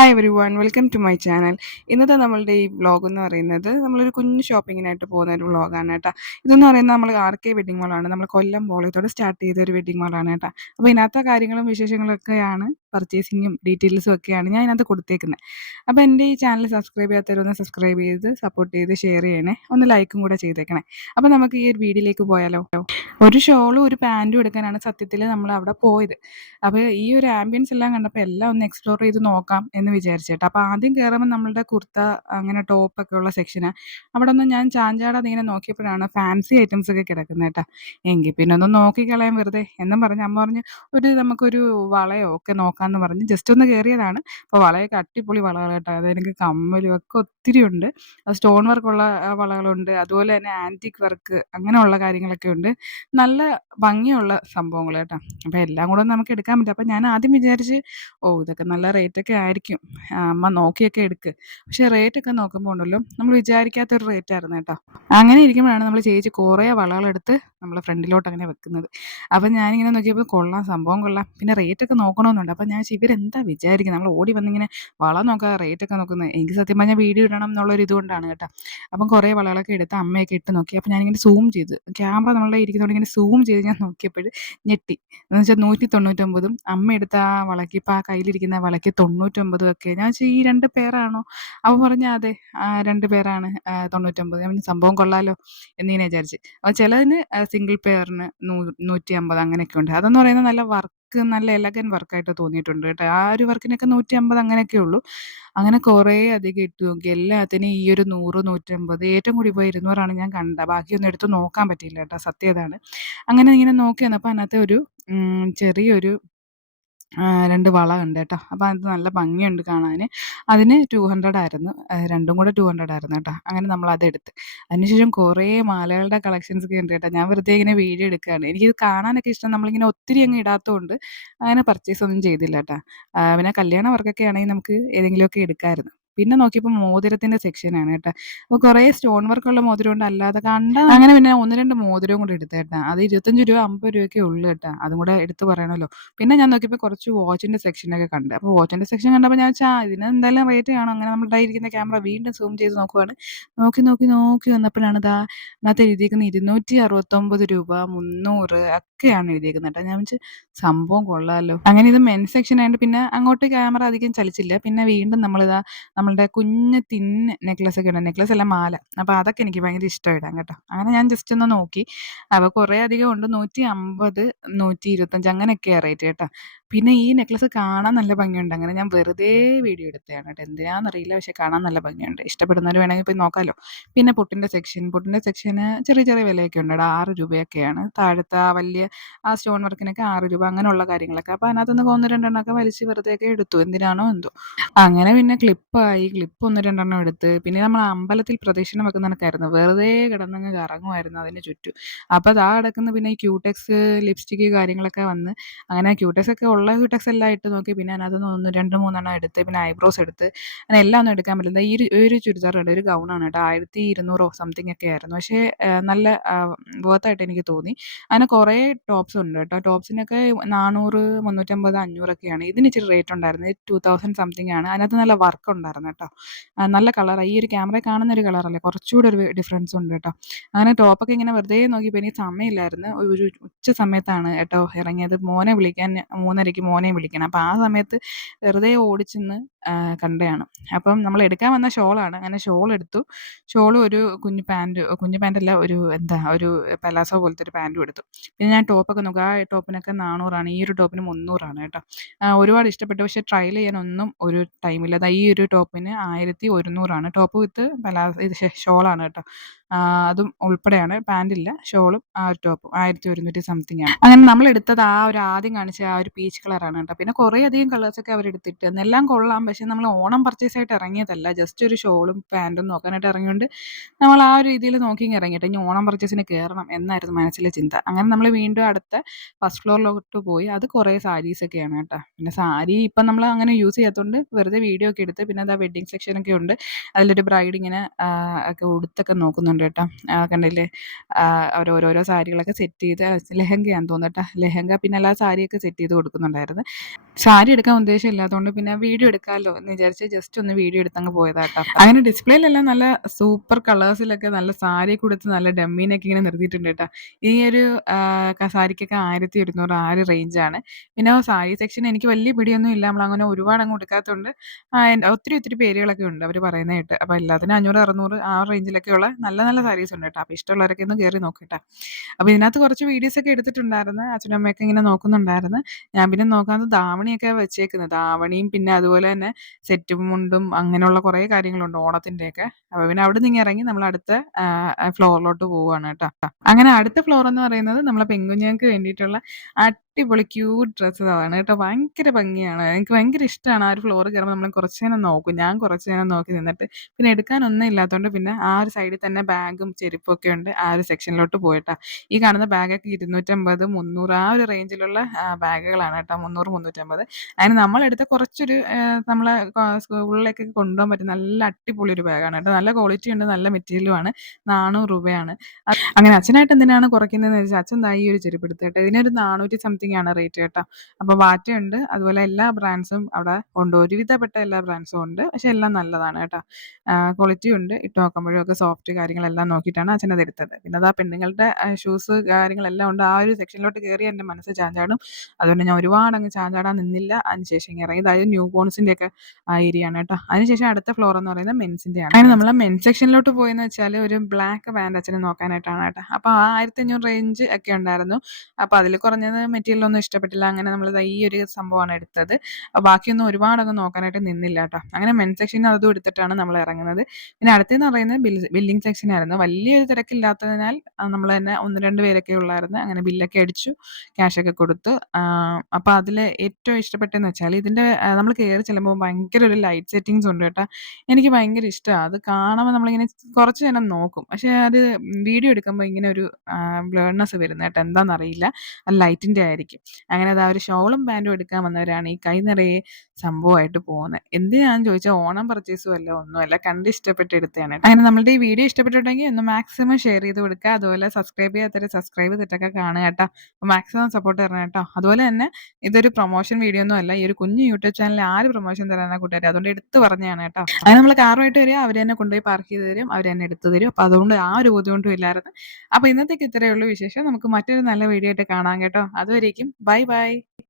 Hi everyone welcome to my channel. ഇന്നത്തെ നമ്മളുടെ ഈ വ്ളോഗ് എന്ന് പറയുന്നത് നമ്മളൊരു കുഞ്ഞു ഷോപ്പിങ്ങിനായിട്ട് പോകുന്ന ഒരു വ്ളോഗാണ് കേട്ടോ. ഇതെന്ന് പറയുന്നത് നമ്മൾ ആർ കെ വെഡിങ് മാളാണ്. നമ്മൾ കൊല്ലം പോളയത്തോട് സ്റ്റാർട്ട് ചെയ്ത ഒരു വെഡിങ് മാളാണ് കേട്ടോ. അപ്പോൾ ഇതിനകത്തെ കാര്യങ്ങളും വിശേഷങ്ങളും ഒക്കെയാണ് പർച്ചേസിങ്ങും ഡീറ്റെയിൽസും ഒക്കെയാണ് ഞാൻ ഇതിനകത്ത് കൊടുത്തേക്കുന്നത്. അപ്പോൾ എൻ്റെ ഈ ചാനൽ സബ്സ്ക്രൈബ് ചെയ്യാത്തവരൊന്ന് സബ്സ്ക്രൈബ് ചെയ്ത് സപ്പോർട്ട് ചെയ്ത് ഷെയർ ചെയ്യണേ, ഒന്ന് ലൈക്കും കൂടെ ചെയ്തേക്കണേ. അപ്പോൾ നമുക്ക് ഈ ഒരു വീഡിയോയിലേക്ക് പോയാലോ. ഒരു ഷോളും ഒരു പാൻറ്റും എടുക്കാനാണ് സത്യത്തിൽ നമ്മൾ അവിടെ പോയത്. അപ്പോൾ ഈ ഒരു ആംബിയൻസ് എല്ലാം കണ്ടപ്പോൾ എല്ലാം ഒന്ന് എക്സ്പ്ലോർ ചെയ്ത് നോക്കാം എന്ന് വിചാരിച്ചേട്ടാ. അപ്പോൾ ആദ്യം കയറുമ്പോൾ നമ്മളുടെ കുർത്ത അങ്ങനെ ടോപ്പൊക്കെ ഉള്ള സെക്ഷനാണ്. അവിടെ ഒന്ന് ഞാൻ ചാഞ്ചാടാതെ ഇങ്ങനെ നോക്കിയപ്പോഴാണ് ഫാൻസി ഐറ്റംസ് ഒക്കെ കിടക്കുന്നത് കേട്ടോ. എങ്കിൽ പിന്നെ ഒന്ന് നോക്കിക്കളയാൻ വെറുതെ എന്നും പറഞ്ഞ് അമ്മ പറഞ്ഞ് നമുക്കൊരു വളയോ ഒക്കെ നോക്കാമെന്ന് പറഞ്ഞ് ജസ്റ്റ് ഒന്ന് കയറിയതാണ്. അപ്പോൾ വളയൊക്കെ അടിപൊളി വളകൾ കേട്ടോ. അതെനിക്ക് കമ്മലും ഒക്കെ ഒത്തിരി ഉണ്ട്. സ്റ്റോൺ വർക്കുള്ള വളകളുണ്ട്, അതുപോലെ തന്നെ ആൻറ്റിക് വർക്ക് അങ്ങനെയുള്ള കാര്യങ്ങളൊക്കെ ഉണ്ട്. നല്ല ഭംഗിയുള്ള സംഭവങ്ങൾ കേട്ടോ. അപ്പോൾ എല്ലാം കൂടെ ഒന്നും നമുക്ക് എടുക്കാൻ പറ്റില്ല. അപ്പോൾ ഞാൻ ആദ്യം വിചാരിച്ച് ഇതൊക്കെ നല്ല റേറ്റൊക്കെ ആയിരിക്കും, അമ്മ നോക്കിയൊക്കെ എടുക്ക്. പക്ഷേ റേറ്റൊക്കെ നോക്കുമ്പോൾ ഉണ്ടല്ലോ നമ്മൾ വിചാരിക്കാത്തൊരു റേറ്റായിരുന്നു കേട്ടോ. അങ്ങനെ ഇരിക്കുമ്പോഴാണ് നമ്മൾ ചേച്ചി കുറേ വളകളെടുത്ത് നമ്മളെ ഫ്രണ്ടിലോട്ട് അങ്ങനെ വെക്കുന്നത്. അപ്പം ഞാനിങ്ങനെ നോക്കിയപ്പോൾ കൊള്ളാം, സംഭവം കൊള്ളാം. പിന്നെ റേറ്റൊക്കെ നോക്കണമെന്നുണ്ട്. അപ്പം ഞാൻ ഇവരെന്താ വിചാരിക്കുന്നത്, നമ്മൾ ഓടി വന്നിങ്ങനെ വള നോക്കാതെ റേറ്റൊക്കെ നോക്കുന്നത്. എനിക്ക് സത്യം പറഞ്ഞാൽ വീഡിയോ ഇടണം എന്നുള്ളൊരു ഇതുകൊണ്ടാണ് കേട്ടോ. അപ്പം കുറേ വളകളൊക്കെ എടുത്ത് അമ്മയൊക്കെ ഇട്ട് നോക്കി. അപ്പോൾ ഞാനിങ്ങനെ സൂം ചെയ്ത് ക്യാമറ നമ്മളുടെ ഇരിക്കുന്നതുകൊണ്ട് ഇങ്ങനെ സൂം ചെയ്ത് ഞാൻ നോക്കിയപ്പോൾ ഞെട്ടി. എന്ന് വെച്ചാൽ 199ഉം അമ്മ എടുത്ത ആ വളയ്ക്ക് ഇപ്പം ആ കയ്യിലിരിക്കുന്ന വളയ്ക്ക് 99 ഒക്കെ. ഞാൻ ചോദിച്ചു, ഈ 2 പേരാണോ? അവൻ പറഞ്ഞു അതെ, 2 പേരാണ് 99. ഞാൻ പറഞ്ഞു സംഭവം കൊള്ളാലോ എന്നിങ്ങനെ വിചാരിച്ച്. അപ്പോൾ ചിലതിന് സിംഗിൾ പെയറിന് 150 അങ്ങനെയൊക്കെ ഉണ്ട്. അതെന്ന് പറയുന്നത് നല്ല വർക്ക്, നല്ല എലഗൻ വർക്കായിട്ട് തോന്നിയിട്ടുണ്ട് കേട്ടോ. ആ ഒരു വർക്കിനൊക്കെ 150 അങ്ങനെയൊക്കെ ഉള്ളൂ. അങ്ങനെ കുറേ അധികം ഇട്ട് നോക്കി. എല്ലാത്തിനും ഈ ഒരു 100, 150, ഏറ്റവും കൂടി പോയി 200 ഞാൻ കണ്ടത്. ബാക്കിയൊന്നും എടുത്ത് നോക്കാൻ പറ്റിയില്ല കേട്ടോ, സത്യം അതാണ്. അങ്ങനെ ഇങ്ങനെ നോക്കി വന്നപ്പോൾ അതിനകത്ത് ഒരു ചെറിയൊരു 2 വള ഉണ്ട് കേട്ടോ. അപ്പോൾ അത് നല്ല ഭംഗിയുണ്ട് കാണാന്. അതിന് 200 ആയിരുന്നു. രണ്ടും കൂടെ 200 ആയിരുന്നു കേട്ടോ. അങ്ങനെ നമ്മളതെടുത്ത്. അതിനുശേഷം കുറേ മാലകളുടെ കളക്ഷൻസ് ഒക്കെ ഉണ്ട് കേട്ടോ. ഞാൻ വെറുതെ ഇങ്ങനെ വീഡിയോ എടുക്കുകയാണ്. എനിക്കിത് കാണാനൊക്കെ ഇഷ്ടം. നമ്മളിങ്ങനെ ഒത്തിരി അങ്ങ് ഇടാത്തതുകൊണ്ട് അങ്ങനെ പർച്ചേസ് ഒന്നും ചെയ്തില്ല കേട്ടോ. പിന്നെ കല്യാണ വർക്കൊക്കെ ആണെങ്കിൽ നമുക്ക് ഏതെങ്കിലുമൊക്കെ എടുക്കാമായിരുന്നു. പിന്നെ നോക്കിയപ്പോൾ മോതിരത്തിൻ്റെ സെക്ഷനാണ് കേട്ടോ. അപ്പോൾ കുറേ സ്റ്റോൺ വർക്കുള്ള മോതിരമുണ്ട്, അല്ലാതെ അങ്ങനെ പിന്നെ 1, 2 മോതിരവും കൂടെ എടുത്ത് കേട്ടോ. അത് 25 രൂപ 50 രൂപയൊക്കെ ഉള്ളൂ കേട്ടോ. അതും കൂടെ എടുത്ത് പറയണമല്ലോ. പിന്നെ ഞാൻ നോക്കിയപ്പോൾ കുറച്ച് വാച്ചിൻ്റെ സെക്ഷനൊക്കെ കണ്ട്. അപ്പോൾ വാച്ചിൻ്റെ സെക്ഷൻ കണ്ടപ്പോൾ ഞാൻ വെച്ചാൽ ഇതിന് എന്തായാലും റേറ്റ് കാണും. അങ്ങനെ നമ്മുടെ കയ്യിലിരിക്കുന്ന ക്യാമറ വീണ്ടും സൂം ചെയ്ത് നോക്കുവാണ്. നോക്കി നോക്കി നോക്കി വന്നപ്പോഴാണ് ഇതിനകത്ത് എഴുതിയിരിക്കുന്നത് 269 രൂപ, 300 ഒക്കെയാണ് എഴുതിയിരിക്കുന്നത് കേട്ടോ. ഞാൻ വെച്ച് സംഭവം കൊള്ളാമല്ലോ. അങ്ങനെ ഇത് മെൻസ് സെക്ഷൻ ആയതുകൊണ്ട് പിന്നെ അങ്ങോട്ട് ക്യാമറ അധികം ചലിച്ചില്ല. പിന്നെ വീണ്ടും നമ്മളുടെ കുഞ്ഞ് തിന്ന് നെക്ലസ് ഒക്കെ ഉണ്ട്. നെക്ലസ് അല്ല, മാല. അപ്പോൾ അതൊക്കെ എനിക്ക് ഭയങ്കര ഇഷ്ടം ഇടാൻ കേട്ടോ. അങ്ങനെ ഞാൻ ജസ്റ്റ് ഒന്ന് നോക്കി. അപ്പോൾ കുറേ അധികം ഉണ്ട്. 150, 125 അങ്ങനെയൊക്കെയാണ് റേറ്റ് കേട്ടോ. പിന്നെ ഈ നെക്ലസ് കാണാൻ നല്ല ഭംഗിയുണ്ട്. അങ്ങനെ ഞാൻ വെറുതെ വീഡിയോ എടുത്തതാണ് കേട്ടോ. എന്തിനാണെന്നറിയില്ല, പക്ഷേ കാണാൻ നല്ല ഭംഗിയുണ്ട്. ഇഷ്ടപ്പെടുന്നവർ വേണമെങ്കിൽ പോയി നോക്കാമല്ലോ. പിന്നെ പൊട്ടിൻ്റെ സെക്ഷന് ചെറിയ ചെറിയ വിലയൊക്കെ ഉണ്ട് കേട്ടോ. 6 രൂപയൊക്കെയാണ്. താഴത്തെ ആ വലിയ ആ സ്റ്റോൺ വർക്കിനൊക്കെ 6 രൂപ അങ്ങനെയുള്ള കാര്യങ്ങളൊക്കെ. അപ്പോൾ അതിനകത്തുനിന്ന് 1, 2 എണ്ണമൊക്കെ വലിച്ച് വെറുതെയൊക്കെ എടുത്തു. എന്തിനാണോ എന്തോ. അങ്ങനെ പിന്നെ ക്ലിപ്പ് 1, 2 എണ്ണം എടുത്ത്. പിന്നെ നമ്മൾ അമ്പലത്തിൽ പ്രദക്ഷിണം വെക്കുന്ന കണക്കായിരുന്നു. വെറുതെ കിടന്നങ്ങ് കറങ്ങുമായിരുന്നു അതിന് ചുറ്റും. അപ്പോൾ കിടക്കുന്ന പിന്നെ ഈ ക്യൂടെക്സ് ലിപ്സ്റ്റിക്ക് കാര്യങ്ങളൊക്കെ വന്ന്. അങ്ങനെ ക്യൂടെക്സ് ഒക്കെ ഉള്ള ക്യൂടെക്സ് എല്ലാം ഇട്ട് നോക്കി. പിന്നെ അതിനകത്തുനിന്ന് 1, 2, 3 എണ്ണം എടുത്ത്. പിന്നെ ഐബ്രോസ് എടുത്ത്. അങ്ങനെ എല്ലാം ഒന്നും എടുക്കാൻ പറ്റില്ല. ഈ ഒരു ചുരിദാർ ഉണ്ട്, ഒരു ഗൗണാണ് കേട്ടോ. 1200 സംതിങ് ഒക്കെ ആയിരുന്നു. പക്ഷേ നല്ല വർത്തായിട്ട് എനിക്ക് തോന്നി. അങ്ങനെ കുറേ ടോപ്സ് ഉണ്ട് കേട്ടോ. ടോപ്സിനൊക്കെ 400, 350, 500 ഒക്കെയാണ്. ഇതിന് ഇച്ചിരി റേറ്റ് ഉണ്ടായിരുന്നു. 2000 സംതിങ് ആണ്. അതിനകത്ത് നല്ല വർക്ക് ഉണ്ടായിരുന്നു കേട്ടോ. നല്ല കളറാണ്. ഈ ഒരു ക്യാമറയിൽ കാണുന്ന ഒരു കളറല്ലേ, കുറച്ചുകൂടെ ഒരു ഡിഫറൻസ് ഉണ്ട് കേട്ടോ. അങ്ങനെ ടോപ്പൊക്കെ ഇങ്ങനെ വെറുതെ നോക്കിയപ്പോൾ എനിക്ക് സമയമില്ലായിരുന്നു. ഒരു ഉച്ച സമയത്താണ് കേട്ടോ ഇറങ്ങിയത്. മോനെ വിളിക്കാൻ 3:30ക്ക് മോനെയും വിളിക്കണം. അപ്പോൾ ആ സമയത്ത് വെറുതെ ഓടിച്ചെന്ന് കണ്ടതാണ്. അപ്പം നമ്മൾ എടുക്കാൻ വന്ന ഷോളാണ്. അങ്ങനെ ഷോൾ എടുത്തു. ഷോളും ഒരു കുഞ്ഞു പാൻറ്റല്ല, ഒരു പലാസോ പോലത്തെ ഒരു പാൻറ്റും എടുത്തു. പിന്നെ ഞാൻ ടോപ്പൊക്കെ നോക്കി. ആ ടോപ്പിനൊക്കെ 400 ആണ്. ഈ ഒരു ടോപ്പിന് 300 ആണ് കേട്ടോ. ഒരുപാട് ഇഷ്ടപ്പെട്ടു. പക്ഷേ ട്രയൽ ചെയ്യാനൊന്നും ഒരു ടൈമില്ല. ഈ ഒരു ടോപ്പിന് 1100 ആണ്. ടോപ്പ് വിത്ത് ഷോളാണ് കേട്ടോ. അതും ഉൾപ്പെടെയാണ്. പാൻറ്റില്ല, ഷോളും ആ ഒരു ടോപ്പും 1100 സംതിങ് ആണ്. അങ്ങനെ നമ്മളെടുത്തത് ആ ഒരു ആദ്യം കാണിച്ച ആ ഒരു പീച്ച് കളറാണ് കേട്ടോ. പിന്നെ കുറേ അധികം കളേഴ്സൊക്കെ അവരെടുത്തിട്ട് എല്ലാം കൊള്ളാം. പക്ഷേ നമ്മൾ ഓണം പർച്ചേസായിട്ട് ഇറങ്ങിയതല്ല, ജസ്റ്റ് ഒരു ഷോളും പാൻറ്റും നോക്കാനായിട്ട് ഇറങ്ങിയോണ്ട് നമ്മൾ ആ ഒരു രീതിയിൽ നോക്കി ഇറങ്ങിയിട്ട് ഇനി ഓണം പർച്ചേസിന് കയറണം എന്നായിരുന്നു മനസ്സിലെ ചിന്ത. അങ്ങനെ നമ്മൾ വീണ്ടും അടുത്ത ഫസ്റ്റ് ഫ്ലോറിലോട്ട് പോയി. അത് കുറേ സാരീസൊക്കെയാണ് കേട്ടോ. പിന്നെ സാരി ഇപ്പം നമ്മൾ അങ്ങനെ യൂസ് ചെയ്യാത്തതുകൊണ്ട് വെറുതെ വീഡിയോ ഒക്കെ എടുത്ത്. പിന്നെ വെഡ്ഡിങ് സെക്ഷനൊക്കെ ഉണ്ട്. അതിലൊരു ബ്രൈഡ് ഇങ്ങനെ ഒക്കെ ഉടുത്തൊക്കെ നോക്കുന്നുണ്ട് കൊടുക്കുന്നുണ്ട് കേട്ടോ. കണ്ടില്ലേ? അവരോരോരോ സാരികളൊക്കെ സെറ്റ് ചെയ്ത് ലെഹങ്കയാന്ന് തോന്നുന്നു കേട്ടോ. ലെഹങ്ക പിന്നെ അല്ലാതെ സാരിയൊക്കെ സെറ്റ് ചെയ്ത് കൊടുക്കുന്നുണ്ടായിരുന്നു. സാരി എടുക്കാൻ ഉദ്ദേശമില്ലാത്തതുകൊണ്ട് പിന്നെ വീഡിയോ എടുക്കാമല്ലോ എന്ന് വിചാരിച്ച് ജസ്റ്റ് ഒന്ന് വീഡിയോ എടുത്തങ്ങ് പോയതാട്ടോ. അങ്ങനെ ഡിസ്പ്ലേയിലെല്ലാം നല്ല സൂപ്പർ കളേഴ്സിലൊക്കെ നല്ല സാരിയൊക്കെ ഉടുത്ത് നല്ല ഡമ്മീനെയൊക്കെ ഇങ്ങനെ നിർത്തിയിട്ടുണ്ട് കേട്ടോ. ഈ ഒരു സാരിക്കൊക്കെ 1100 ആ ഒരു റേഞ്ചാണ്. പിന്നെ സാരി സെക്ഷൻ എനിക്ക് വലിയ പിടിയൊന്നും ഇല്ല. നമ്മളങ്ങനെ ഒരുപാട് അങ്ങ് എടുക്കാത്തതുകൊണ്ട് ഒത്തിരി ഒത്തിരി പേരുകളൊക്കെ ഉണ്ട് അവർ പറയുന്നത് കേട്ട്. അപ്പോൾ എല്ലാത്തിനും 500, 600 ആ റേഞ്ചിലൊക്കെയുള്ള നല്ല നല്ല സാരീസ് ഉണ്ട് കേട്ടോ. അപ്പോൾ ഇഷ്ടമുള്ളവരൊക്കെ ഒന്ന് കയറി നോക്കട്ടെ. അപ്പോൾ ഇതിനകത്ത് കുറച്ച് വീഡിയോസൊക്കെ എടുത്തിട്ടുണ്ടായിരുന്നു. അച്ഛനും അമ്മയൊക്കെ ഇങ്ങനെ നോക്കുന്നുണ്ടായിരുന്നു. ഞാൻ പിന്നെ നോക്കാതെ ധാവണിയൊക്കെ വെച്ചേക്കുന്നത്. ധാവണിയും പിന്നെ അതുപോലെ തന്നെ സെറ്റും മുണ്ടും അങ്ങനെയുള്ള കുറേ കാര്യങ്ങളുണ്ട് ഓണത്തിൻ്റെയൊക്കെ. അപ്പോൾ പിന്നെ അവിടുന്ന് ഇങ്ങ് ഇറങ്ങി നമ്മൾ അടുത്ത ഫ്ലോറിലോട്ട് പോവുകയാണ് കേട്ടോ. അങ്ങനെ അടുത്ത ഫ്ലോർ എന്ന് പറയുന്നത് നമ്മളെ പെൺകുഞ്ഞുങ്ങൾക്ക് വേണ്ടിയിട്ടുള്ള അടിപൊളി ക്യൂട്ട് ഡ്രസ്സുകളാണ് കേട്ടോ. ഭയങ്കര ഭംഗിയാണ്. എനിക്ക് ഭയങ്കര ഇഷ്ടമാണ് ആ ഒരു ഫ്ലോർ കയറുമ്പോൾ നമ്മൾ കുറച്ച് നേരം നോക്കും. ഞാൻ കുറച്ച് നേരം നോക്കി നിന്നിട്ട് പിന്നെ എടുക്കാനൊന്നും ഇല്ലാത്തതുകൊണ്ട് പിന്നെ ആ ഒരു സൈഡിൽ തന്നെ ബാഗും ചെരുപ്പും ഒക്കെ ഉണ്ട്. ആ ഒരു സെക്ഷനിലോട്ട് പോയിട്ടാ. ഈ കാണുന്ന ബാഗൊക്കെ 250, 300 ആ ഒരു റേഞ്ചിലുള്ള ബാഗുകളാണ് കേട്ടോ. 300, 350. അതിന് നമ്മളെടുത്ത കുറച്ചൊരു നമ്മളെ സ്കൂളിലേക്കൊക്കെ കൊണ്ടുപോകാൻ പറ്റുന്ന നല്ല അടിപൊളി ഒരു ബാഗാണ് കേട്ടോ. നല്ല ക്വാളിറ്റി ഉണ്ട്, നല്ല മെറ്റീരിയലുമാണ്. 400 രൂപയാണ്. അങ്ങനെ അച്ഛനായിട്ട് എന്തിനാണ് കുറയ്ക്കുന്നതെന്ന് വെച്ചാൽ അച്ഛൻ ദാ ഈ ഒരു ചെരുപ്പ് എടുത്തു കേട്ടോ. ഇതിനൊരു 400 സംതിങ് ആണ് റേറ്റ് കേട്ടോ. അപ്പോൾ ബാറ്റയുണ്ട്. അതുപോലെ എല്ലാ ബ്രാൻഡ്സും അവിടെ ഉണ്ട്. ഒരുവിധപ്പെട്ട എല്ലാ ബ്രാൻഡ്സും ഉണ്ട്. പക്ഷെ എല്ലാം നല്ലതാണ് കേട്ടോ. ക്വാളിറ്റി ഉണ്ട്. ഇട്ട് നോക്കുമ്പോഴും ഒക്കെ സോഫ്റ്റ് കാര്യങ്ങളെല്ലാം നോക്കിയിട്ടാണ് അച്ഛൻ അത് എടുത്തത്. പിന്നെ അതാ പെണ്ണുങ്ങളുടെ ഷൂസ് കാര്യങ്ങളെല്ലാം ഉണ്ട്. ആ ഒരു സെക്ഷനിലോട്ട് കയറി എൻ്റെ മനസ്സ് ചാഞ്ചാടും. അതുകൊണ്ട് ഞാൻ ഒരുപാട് അങ്ങ് ചാഞ്ചാടാൻ നിന്നില്ല. അതിനുശേഷം ഇങ്ങ് ഇറങ്ങി. അതായത് ന്യൂ ബോൺസിൻ്റെ ഒക്കെ ആ ഏരിയ ആണ് കേട്ടോ. അതിനുശേഷം അടുത്ത ഫ്ലോർ എന്ന് പറയുന്നത് മെൻസിൻ്റെ ആണ്. അങ്ങനെ നമ്മൾ മെൻസ് സെക്ഷനിലോട്ട് പോയെന്ന് വെച്ചാൽ ഒരു ബ്ലാക്ക് പാൻറ് അച്ഛന് നോക്കാനായിട്ടാണ് കേട്ടോ. അപ്പോൾ ആ 1500 റേഞ്ച് ഒക്കെ ഉണ്ടായിരുന്നു. അപ്പോൾ അതിൽ കുറഞ്ഞത് മെറ്റീരിയലൊന്നും ഇഷ്ടപ്പെട്ടില്ല. അങ്ങനെ നമ്മൾ ഈ ഒരു സംഭവമാണ് എടുത്തത്. ബാക്കിയൊന്നും ഒരുപാടൊന്നും നോക്കാനായിട്ട് നിന്നില്ല കേട്ടോ. അങ്ങനെ മെൻസ് സെക്ഷനിൽ അതും എടുത്തിട്ടാണ് നമ്മൾ ഇറങ്ങുന്നത്. പിന്നെ അടുത്തെന്ന് പറയുന്നത് ബില്ലിംഗ് സെക്ഷനായിരുന്നു. വലിയൊരു തിരക്കില്ലാത്തതിനാൽ നമ്മൾ തന്നെ 1, 2 പേരൊക്കെ ഉള്ളായിരുന്നു. അങ്ങനെ ബില്ലൊക്കെ അടിച്ചു, ക്യാഷൊക്കെ കൊടുത്തു. അപ്പോൾ അതിൽ ഏറ്റവും ഇഷ്ടപ്പെട്ടതെന്ന് വെച്ചാൽ ഇതിൻ്റെ നമ്മൾ കയറി ചെല്ലുമ്പോൾ ഭയങ്കര ഒരു ലൈറ്റ് സെറ്റിങ്സ് ഉണ്ട് കേട്ടോ. എനിക്ക് ഭയങ്കര ഇഷ്ടമാണ്. അത് കാണുമ്പോൾ നമ്മളിങ്ങനെ കുറച്ച് നേരം നോക്കും. പക്ഷേ അത് വീഡിയോ എടുക്കുമ്പോൾ ഇങ്ങനെ ഒരു ബ്ലർനെസ് വരുന്നത് കേട്ടോ. എന്താണെന്നറിയില്ല. അത് ലൈറ്റിൻ്റെ ആയിരിക്കും. അങ്ങനെ അതാ ഒരു ഷോളും പാൻറ്റും എടുക്കാൻ വന്നവരാണ് ഈ കൈ നിറയെ സംഭവമായിട്ട് പോകുന്നത്. എന്തിനാണെന്ന് ചോദിച്ചാൽ ഓണം പർച്ചേസും അല്ല, ഒന്നുമല്ല. കണ്ട് ഇഷ്ടപ്പെട്ട് എടുത്തതാണ് കേട്ടോ. അങ്ങനെ നമ്മളുടെ ഈ വീഡിയോ ഇഷ്ടപ്പെട്ടിട്ടുണ്ടെങ്കിൽ ഒന്ന് മാക്സിമം ഷെയർ ചെയ്ത് കൊടുക്കുക. അതുപോലെ സബ്സ്ക്രൈബ് ചെയ്യാത്തവർ സബ്സ്ക്രൈബ് ചെയ്തിട്ടൊക്കെ കാണുക കേട്ടോ. അപ്പോൾ മാക്സിമം സപ്പോർട്ട് തരണം കേട്ടോ. അതുപോലെ തന്നെ ഇതൊരു പ്രൊമോഷൻ വീഡിയോ ഒന്നും അല്ല. ഈ ഒരു കുഞ്ഞു യൂട്യൂബ് ചാനലിൽ ആര് പ്രൊമോഷൻ തരാനാണ് കൂട്ടുകാർ. അതുകൊണ്ട് എടുത്ത് പറഞ്ഞതാണ് കേട്ടോ. അങ്ങനെ നമ്മൾ കാറുമായിട്ട് വരിക, അവർ തന്നെ കൊണ്ടുപോയി പാർക്ക് ചെയ്ത് തരും, അവർ തന്നെ എടുത്ത് തരും. അപ്പോൾ അതുകൊണ്ട് ആ ഒരു ബുദ്ധിമുട്ടും ഇല്ലായിരുന്നു. അപ്പോൾ ഇന്നത്തേക്ക് ഇത്രയേ ഉള്ളൂ വിശേഷം. നമുക്ക് മറ്റൊരു നല്ല വീഡിയോ ആയിട്ട് കാണാം കേട്ടോ. അതുവരേക്കും ബൈ ബൈ.